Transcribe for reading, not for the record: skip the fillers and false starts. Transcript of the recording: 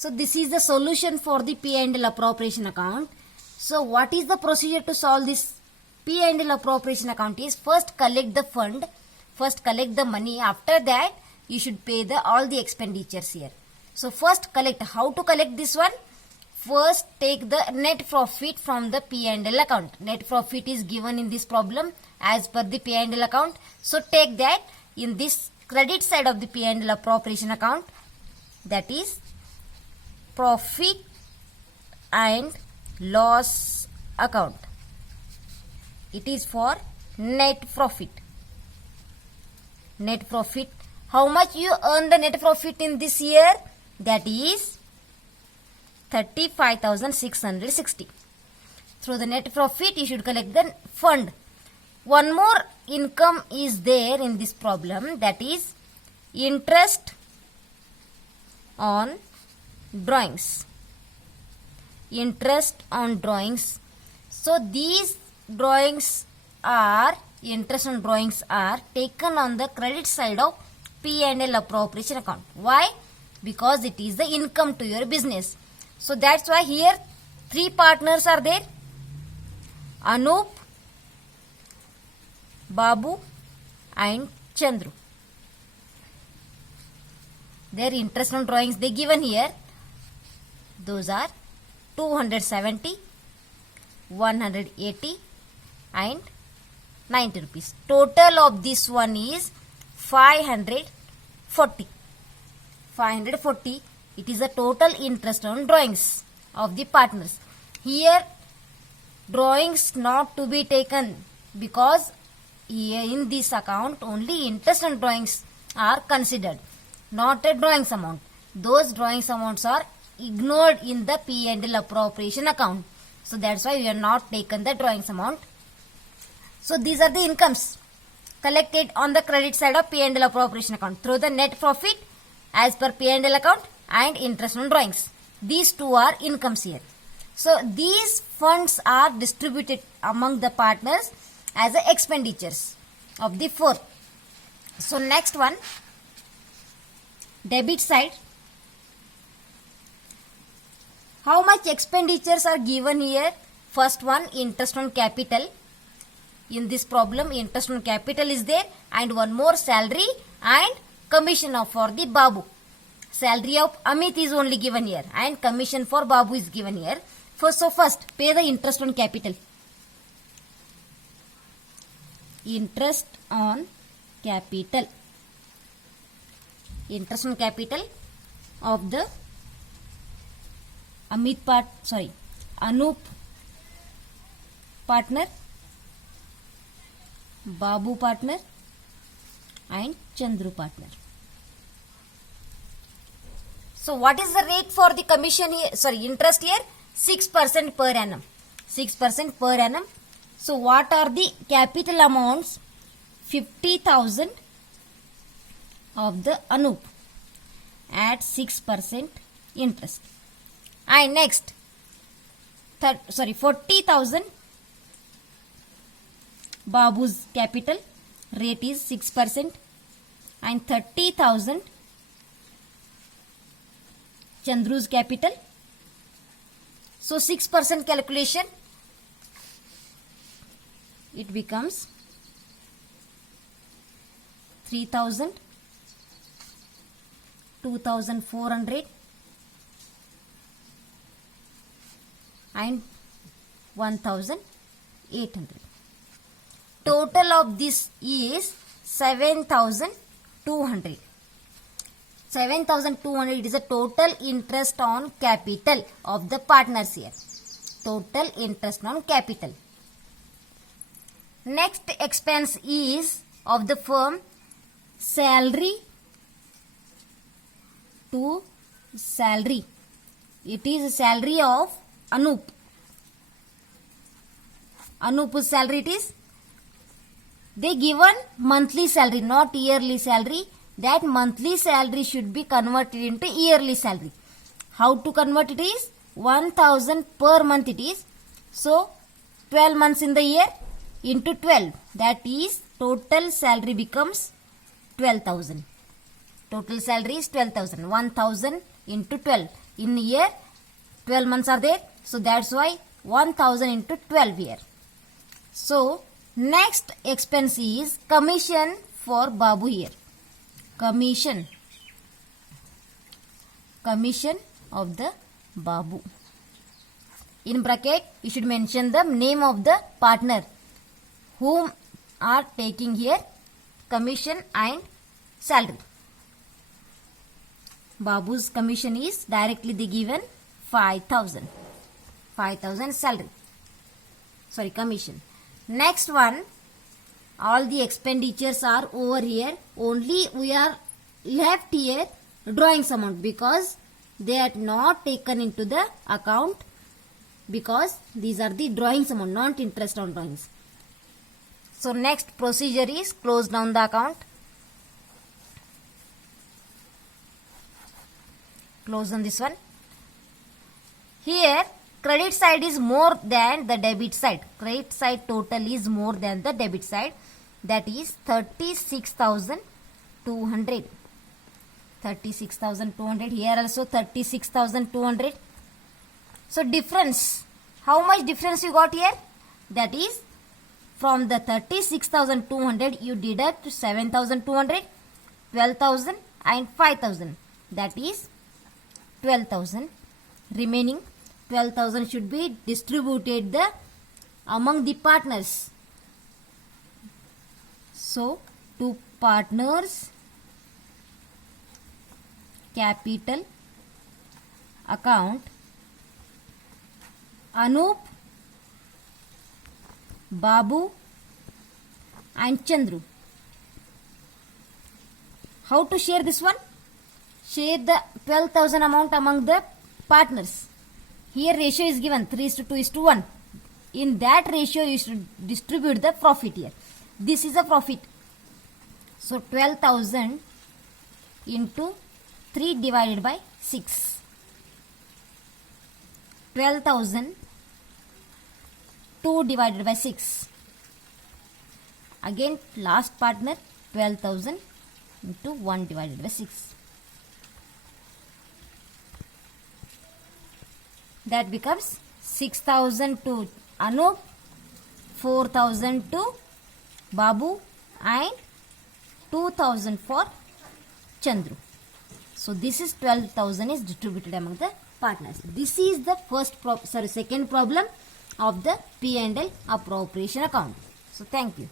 So this is the solution for the P&L appropriation account. So what is the procedure to solve this P&L appropriation account is first collect the fund, first collect the money. After that you should pay all the expenditures here. So first collect. How to collect this one? First take the net profit from the P&L account. Net profit is given in this problem as per the P&L account. So take that in this credit side of the P&L appropriation account, that is profit and loss account. It is for net profit. Net profit. How much you earn the net profit in this year? That is 35,660. Through the net profit you should collect the fund. One more income is there in this problem, that is interest on drawings. Interest on drawings. So these drawings are, interest on drawings are taken on the credit side of P&L appropriation account. Why? Because it is the income to your business. So that's why here three partners are there: Anup, Babu and Chandru. Their interest on drawings they given here. Those are 270, 180 and 90 rupees. Total of this one is 540. 540. It is the total interest on drawings of the partners. Here drawings not to be taken because here in this account only interest on drawings are considered, not a drawings amount. Those drawings amounts are ignored in the P&L appropriation account. So that's why we have not taken the drawings amount. So these are the incomes collected on the credit side of P&L appropriation account through the net profit as per P&L account and interest on drawings. These two are incomes here. So these funds are distributed among the partners as a expenditures of the four. So next one, debit side. How much expenditures are given here? First one, interest on capital. In this problem, interest on capital is there, and one more salary and commission for the Babu. Salary of Amit is only given here and commission for Babu is given here. So first pay the interest on capital. Interest on capital. Interest on capital of the Anup partner, Babu partner and Chandru partner. So what is the rate for the commission here? Interest here? 6% per annum. 6% per annum. So what are the capital amounts? 50,000 of the Anup at 6% interest. And next 40,000 Babu's capital, rate is 6%, and 30,000 Chandru's capital. So 6% calculation, it becomes 3,000, 2,400 and 1,800. Total of this is 7,200. 7,200 is the total interest on capital of the partners here. Total interest on capital. Next expense is of the firm salary to salary. It is salary of Anup. Anup's salary it is. They given monthly salary, not yearly salary. That monthly salary should be converted into yearly salary. How to convert it is? 1,000 per month it is. So 12 months in the year into 12. That is total salary becomes 12,000. Total salary is 12,000. 1,000 into 12. In year 12 months are there, so that's why 1000 into 12 here. So next expense is commission for Babu here. Commission of the Babu. In bracket you should mention the name of the partner whom are taking here commission and salary. Babu's commission is directly the given 5000 salary, sorry, commission. Next one, all the expenditures are over here, only we are left here drawings amount because they are not taken into the account because these are the drawings amount, not interest on drawings. So next procedure is close down the account. Close on this one. Here credit side is more than the debit side. Credit side total is more than the debit side. That is 36,200. 36,200. Here also 36,200. So difference. How much difference you got here? That is from the 36,200 you deduct 7,200, 12,000 and 5,000. That is 12,000. Remaining 12,000 should be distributed among the partners. So to partners capital account, Anup, Babu and Chandru. How to share this one? Share the 12,000 amount among the partners. Here ratio is given 3:2:1. In that ratio you should distribute the profit here. This is a profit. So 12,000 into 3 divided by 6. 12,000 2 divided by 6. Again last partner 12,000 into 1 divided by 6. That becomes 6,000 to Anup, 4,000 to Babu and 2,000 for Chandru. So this is 12,000 is distributed among the partners. This is the second problem of the P&L appropriation account. So thank you.